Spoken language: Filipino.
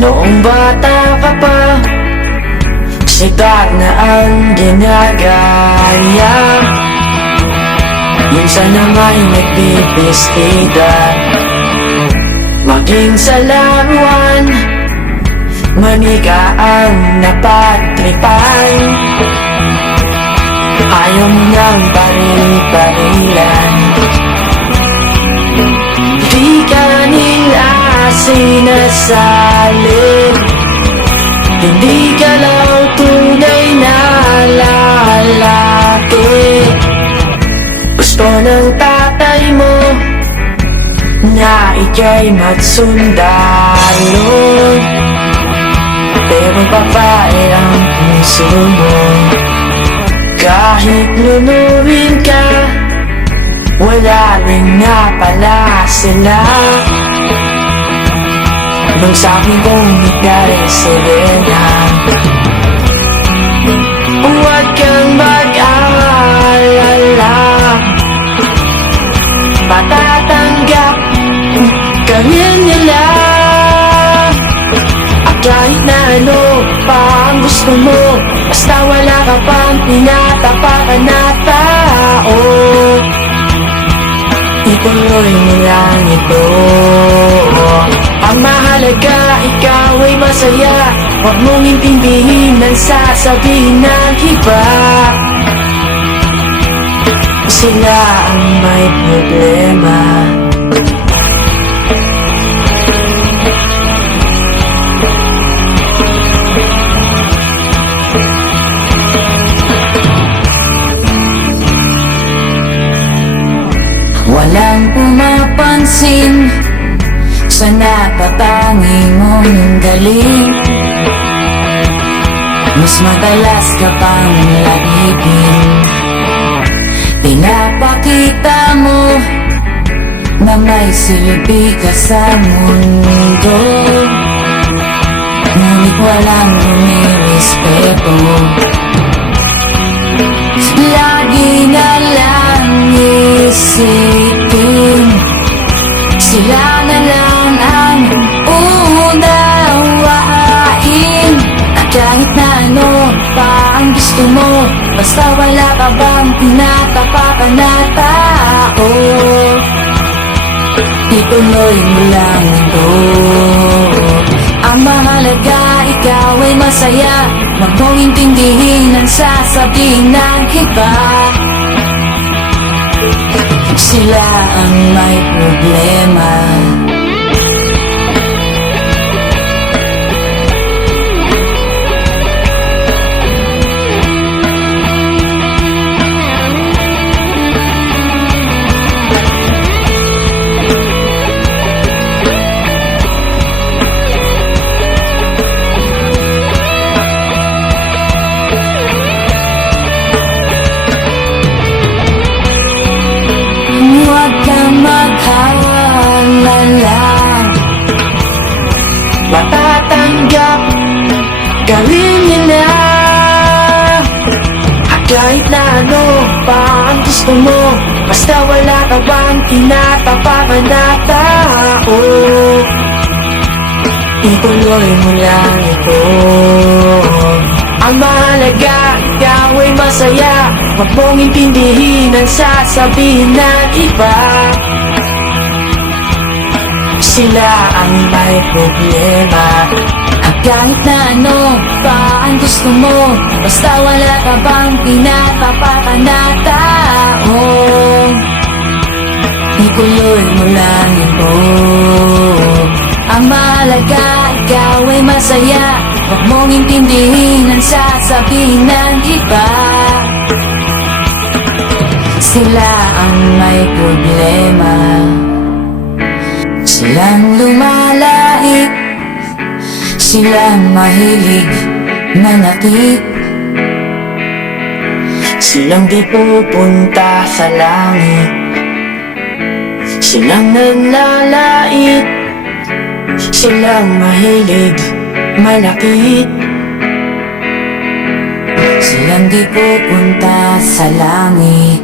Noong bata ka pa, sikat na ang ginagaya. Minsan na may nagbibistida, maging sa laruan, manika ang napatripan. Ayaw mo nang baril-barilan, di ka nila sinasali. Hindi ka lang tunay na lalaki. Gusto ng tatay mo na ika'y magsundalo, pero babae ang puso mo. Kahit lunurin ka, wala rin nga pala sila. Nung sabi kong ika'y sirena, huwag kang mag-alala, matatanggap ka rin nila. At kahit na ano pa ang gusto mo, basta wala ka pang tinatapakan na tao, ituloy mo lang ito. Ang mahalaga, ikaw ay masaya. Huwag mong intindihin ang sasabihin ng iba. Sila ang may problema. Walang pumapansin sa napatangi mong galing. Mas madalas ka pang lagipin. Pinapakita mo na may silbi ka sa mundo, ngunit walang rumirespeto. Lagi na lang isipin, sila na lang ang uunawain. At kahit na ano pa ang gusto mo, basta wala ka bang tinatapakan na tao, ituloy mo lang ito. Ang mahalaga, ikaw ay masaya. Huwag mong intindihin ang sasabihin ng iba. Sila ang may problema. Huwag kang mag-alala, matatanggap ka rin nila. At kahit na ano pa ang gusto mo, basta wala ka bang tinatapakan na tao, ituloy mo lang ito. Ang mahalaga, ikaw ay masaya. Huwag mong intindihin ang sasabihin ng iba. Sila ang may problema. at kahit na ano pa ang gusto mo, basta wala ka bang pinatapakan na tao, ituloy mo lang ito. Ang mahalaga, ikaw ay masaya. Huwag Huwag mong intindihin ang sasabihin ng iba. Sila ang may problema, silang lumalait, silang mahilig manakit. Silang di pupunta sa langit, silang nanlalait, silang mahilig malapit. Silang di pupunta sa langit,